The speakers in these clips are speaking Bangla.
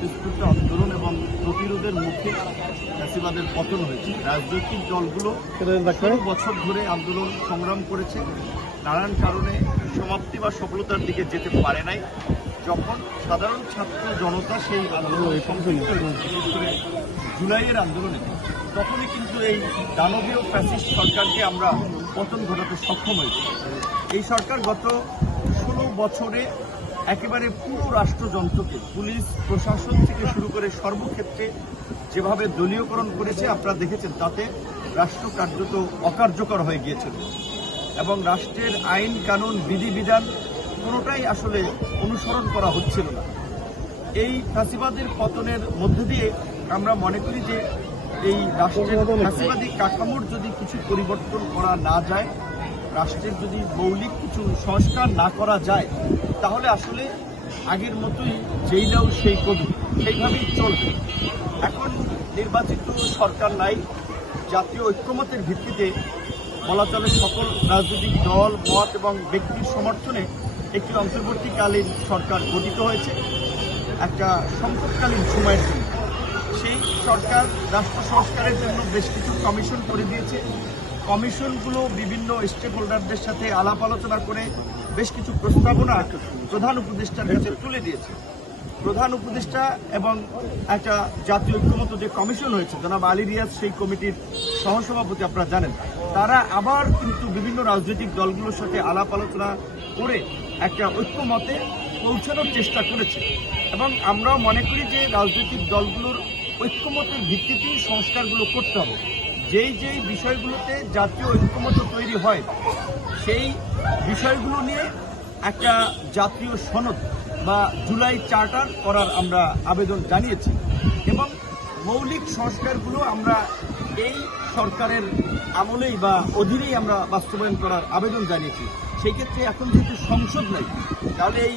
স্বতঃস্ফূর্ত আন্দোলন এবং প্রতিরোধের মুখে ফ্যাসিবাদের পতন হয়েছে। রাজনৈতিক দলগুলো বছর ধরে আন্দোলন সংগ্রাম করেছে। নানান কারণে সমাপ্তি বা সফলতার দিকে যেতে পারে নাই। যখন সাধারণ ছাত্র জনতা সেই আন্দোলন বিশেষ করে জুলাইয়ের আন্দোলনে তখনই কিন্তু এই দানবীয় ফ্যাসিস্ট সরকারকে আমরা পতন ঘটাতে সক্ষম হয়েছি। এই সরকার গত ষোলো বছরে একেবারে পুরো রাষ্ট্রযন্ত্রকে পুলিশ প্রশাসন থেকে শুরু করে সর্বক্ষেত্রে যেভাবে দলীয়করণ করেছে আপনারা দেখেছেন তাতে রাষ্ট্র কার্যত অকার্যকর হয়ে গিয়েছিল এবং রাষ্ট্রের আইন কানুন বিধিবিধান কোনোটাই আসলে অনুসরণ করা হচ্ছিল না। এই ফ্যাসিবাদের পতনের মধ্য দিয়ে আমরা মনে করি যে এই রাষ্ট্রের ফ্যাসিবাদী কাঠামোর যদি কিছু পরিবর্তন করা না যায় রাষ্ট্রের যদি মৌলিক কিছু সংস্কার না করা যায়, তাহলে আসলে আগের মতোই যেই নাও সেই কবি সেইভাবেই চলবে। এখন নির্বাচিত সরকার নাই, জাতীয় ঐক্যমতের ভিত্তিতে বলা চলে সকল রাজনৈতিক দল, মত এবং ব্যক্তির সমর্থনে একটি অন্তর্বর্তীকালীন সরকার গঠিত হয়েছে। একটা সংকটকালীন সময়ের জন্য। সেই সরকার রাষ্ট্র সংস্কারের জন্য বেশ কিছু কমিশন করে দিয়েছে। কমিশনগুলো বিভিন্ন স্টেক হোল্ডারদের সাথে আলাপ আলোচনা করে বেশ কিছু প্রস্তাবনা প্রধান উপদেষ্টার কাছে তুলে দিয়েছে। প্রধান উপদেষ্টা এবং একটা জাতীয় ঐক্যমত যে কমিশন হয়েছে, জনাব আলী রিয়াজ সেই কমিটির সহসভাপতি আপনারা জানেন। তারা আবার কিন্তু বিভিন্ন রাজনৈতিক দলগুলোর সাথে আলাপ আলোচনা করে একটা ঐক্যমতে পৌঁছানোর চেষ্টা করেছে। এবং আমরাও মনে করি যে রাজনৈতিক দলগুলোর ঐক্যমতের ভিত্তিতেই সংস্কারগুলো করতে হবে। যেই যেই বিষয়গুলোতে জাতীয় ঐক্যমত তৈরি হয়, সেই বিষয়গুলো নিয়ে একটা জাতীয় সনদ বা জুলাই চার্টার করার আমরা আবেদন জানিয়েছি এবং মৌলিক সংস্কারগুলো আমরা এই সরকারের আমলেই বা অধীনেই আমরা বাস্তবায়ন করার আবেদন জানিয়েছি। সেই ক্ষেত্রে এখন যেহেতু সংসদ নাই, তাহলে এই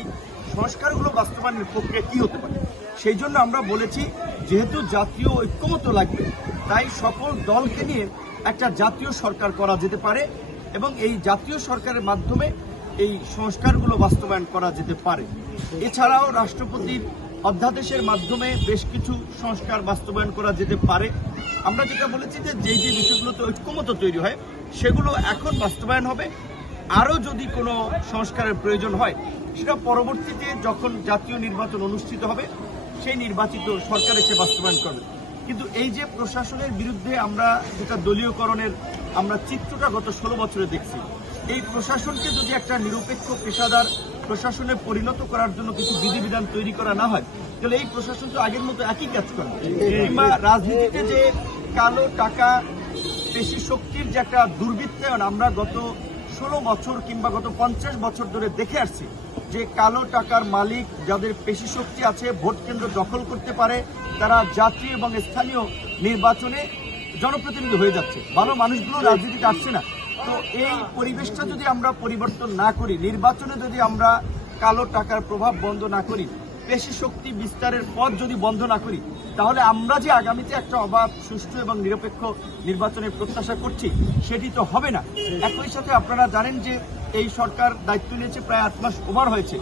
সংস্কারগুলো বাস্তবায়নের প্রক্রিয়া কি হতে পারে? সেই জন্য আমরা বলেছি, যেহেতু জাতীয় ঐক্যমত লাগবে, তাই সকল দলকে নিয়ে একটা জাতীয় সরকার করা যেতে পারে এবং এই জাতীয় সরকারের মাধ্যমে এই সংস্কারগুলো বাস্তবায়ন করা যেতে পারে। এছাড়াও রাষ্ট্রপতির অধ্যাদেশের মাধ্যমে বেশ কিছু সংস্কার বাস্তবায়ন করা যেতে পারে। আমরা যেটা বলেছি যে, যেই যে বিষয়গুলোতে ঐক্যমত তৈরি হয়, সেগুলো এখন বাস্তবায়ন হবে। আরও যদি কোনো সংস্কারের প্রয়োজন হয়, সেটা পরবর্তীতে যখন জাতীয় নির্বাচন অনুষ্ঠিত হবে, সেই নির্বাচিত সরকার এসে বাস্তবায়ন করবে। কিন্তু এই যে প্রশাসনের বিরুদ্ধে আমরা যেটা দলীয়করণের আমরা চিত্রটা গত ষোলো বছরে দেখছি, এই প্রশাসনকে যদি একটা নিরপেক্ষ পেশাদার প্রশাসনে পরিণত করার জন্য কিছু বিধিবিধান তৈরি করা না হয়, তাহলে এই প্রশাসন তো আগের মতো একই কাজ করে কিংবা রাজনীতিতে যে কালো টাকা পেশি শক্তির যে একটা দুর্বৃত্তায়ন আমরা গত ষোলো বছর কিংবা গত পঞ্চাশ বছর ধরে দেখে আসছি যে কালো টাকার মালিক যাদের পেশি শক্তি আছে, ভোট কেন্দ্র দখল করতে পারে, তারা জাতীয় এবং স্থানীয় নির্বাচনে জনপ্রতিনিধি হয়ে যাচ্ছে। ভালো মানুষগুলো রাজনীতিতে আসছে না। তো এই পরিবেশটা যদি আমরা পরিবর্তন না করি, নির্বাচনে যদি আমরা কালো টাকার প্রভাব বন্ধ না করি পেশি শক্তি বিস্তারের পথ যদি বন্ধ না করি, তাহলে আমরা যে আগামীতে একটা অবাধ, সুষ্ঠু এবং নিরপেক্ষ নির্বাচনের প্রত্যাশা করছি, সেটি তো হবে না। একই সাথে আপনারা জানেন যে এই সরকার দায়িত্ব নিয়েছে প্রায় আট মাস ওভার হয়েছে।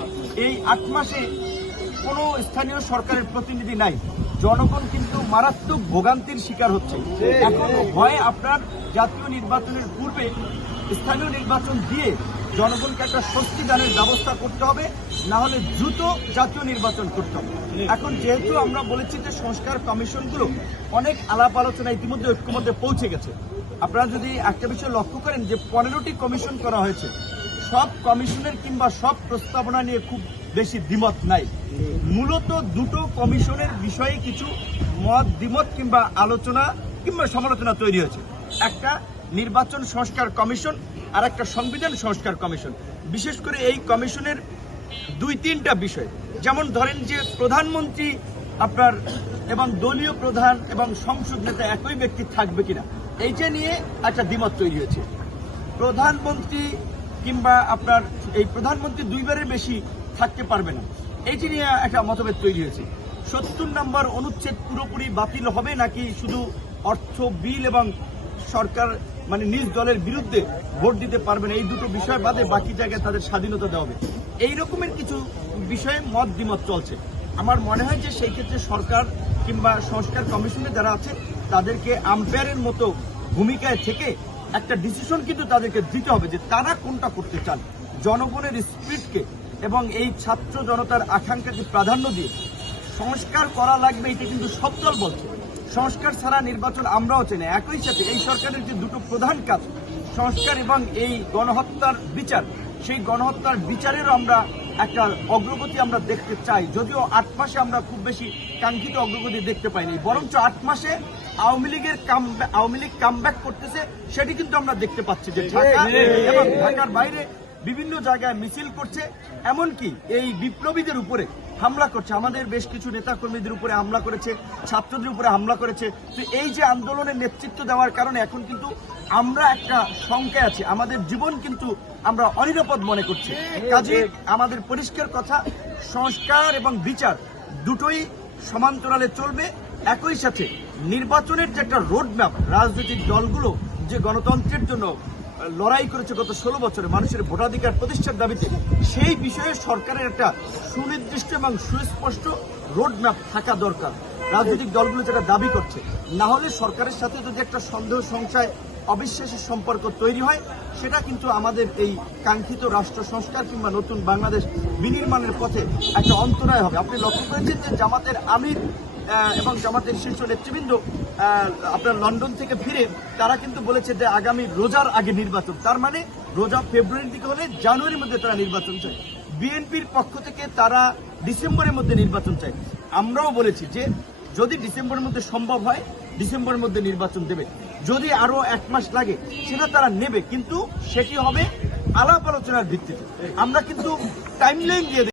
এই আট মাসে কোনো স্থানীয় সরকারের প্রতিনিধি নাই। জনগণ কিন্তু মারাত্মক ভোগান্তির শিকার হচ্ছে। এখন ভয়ে আপনার জাতীয় নির্বাচনের পূর্বে স্থানীয় নির্বাচন দিয়ে জনগণকে একটা স্বস্তি দানের ব্যবস্থা করতে হবে, না হলে দ্রুত জাতীয় নির্বাচন করতে হবে। এখন যেহেতু আমরা বলেছি যে সংস্কার কমিশনগুলো অনেক আলাপ আলোচনা ইতিমধ্যে ঐক্যমধ্যে পৌঁছে গেছে, আপনারা যদি একটা বিষয় লক্ষ্য করেন যে পনেরোটি কমিশন করা হয়েছে, সব কমিশনের কিংবা সব প্রস্তাবনা নিয়ে খুব বেশি দ্বিমত নাই। মূলত দুটো কমিশনের বিষয়ে কিছু মত দ্বিমত কিংবা আলোচনা কিংবা সমালোচনা তৈরি হয়েছে। একটা নির্বাচন সংস্কার কমিশন আর একটা সংবিধান সংস্কার কমিশন। বিশেষ করে এই কমিশনের দুই তিনটা বিষয়। যেমন ধরেন যে প্রধানমন্ত্রী আপনার এবং দলীয় প্রধান এবং সংসদ নেতা একই ব্যক্তি থাকবে কিনা, এইটা নিয়ে একটা দ্বিমত তৈরি হয়েছে। প্রধানমন্ত্রী কিংবা আপনার এই প্রধানমন্ত্রী দুইবারের বেশি থাকতে পারবে না, এইটি নিয়ে একটা মতভেদ তৈরি হয়েছে। সত্তর নম্বর অনুচ্ছেদ পুরোপুরি বাতিল হবে নাকি শুধু অর্থ, বিল এবং সরকার মানে নিজ দলের বিরুদ্ধে ভোট দিতে পারবে না। এই দুটো বিষয় বাদে বাকি জায়গায় তাদের স্বাধীনতা দেওয়া হবে। রকমের কিছু বিষয়ে মত দ্বিমত চলছে। আমার মনে হয় যে সেই ক্ষেত্রে সরকার কিংবা সংস্কার কমিশনে যারা আছে, তাদেরকে আম্পায়ারের মতো ভূমিকায় থেকে একটা ডিসিশন কিন্তু তাদেরকে দিতে হবে যে তারা কোনটা করতে চান। জনগণের স্পিডকে এবং এই ছাত্র জনতার আকাঙ্ক্ষাকে প্রাধান্য দিয়ে সংস্কার করা লাগবে, এটা কিন্তু সব দল বলছে। সংস্কার ছাড়া নির্বাচন আমরাও চাই না। একই সাথে এই সরকারের যে দুটো প্রধান কাজ সংস্কার এবং এই গণহত্যার বিচার সেই গণহত্যার বিচারেরও আমরা একটা অগ্রগতি আমরা দেখতে চাই। যদিও আট মাসে আমরা খুব বেশি কাঙ্ক্ষিত অগ্রগতি দেখতে পাইনি বরঞ্চ আট মাসে আওয়ামী লীগের কাম আওয়ামী লীগ কাম করতেছে সেটি কিন্তু আমরা দেখতে পাচ্ছি যে ঢাকা এবং ঢাকার বাইরে বিভিন্ন জায়গায় মিছিল করছে, এমনকি এই বিপ্লবীদের উপরে হামলা করছে। আমাদের বেশ কিছু নেতা কর্মীদের উপরে হামলা করেছে, ছাত্রদের উপরে হামলা করেছে। তো এই যে আন্দোলনের নেতৃত্ব দেওয়ার কারণে এখন কিন্তু আমরা একটা শঙ্কায় আছি। আমাদের জীবন কিন্তু আমরা অনিরাপদ মনে করছি। কাজে আমাদের পরিষ্কার কথা, সংস্কার এবং বিচার দুটোই সমান্তরালে চলবে। একই সাথে নির্বাচনের যে একটা রোডম্যাপ, রাজনৈতিক দলগুলো যে গণতন্ত্রের জন্য লড়াই করেছে গত ষোলো বছরে মানুষের ভোটাধিকার প্রতিষ্ঠার দাবিতে। সেই বিষয়ে সরকারের একটা সুনির্দিষ্ট এবং সুস্পষ্ট রোডম্যাপ থাকা দরকার। রাজনৈতিক দলগুলো যেটা দাবি করছে, না হলে সরকারের সাথে যদি একটা সন্দেহ সংশয় অবিশ্বাসের সম্পর্ক তৈরি হয়, সেটা কিন্তু আমাদের এই কাঙ্ক্ষিত রাষ্ট্র সংস্কার কিংবা নতুন বাংলাদেশ বিনির্মাণের পথে একটা অন্তরায় হবে। আপনি লক্ষ্য করেছেন যে জামাতের আমির এবং জামাতের শীর্ষ নেতৃবৃন্দ আপনার লন্ডন থেকে ফিরে, তারা কিন্তু বলেছে যে আগামী রোজার আগে নির্বাচন। তার মানে রোজা ফেব্রুয়ারির দিকে হলে জানুয়ারির মধ্যে তারা নির্বাচন চায়। বিএনপির পক্ষ থেকে তারা ডিসেম্বরের মধ্যে নির্বাচন চায়। আমরাও বলেছি যে যদি ডিসেম্বরের মধ্যে সম্ভব হয়, ডিসেম্বরের মধ্যে নির্বাচন দেবে। যদি আরও এক মাস লাগে, সেটা তারা নেবে। কিন্তু সেটি হবে আলাপ আলোচনার ভিত্তিতে। আমরা কিন্তু টাইমলাইন দিয়ে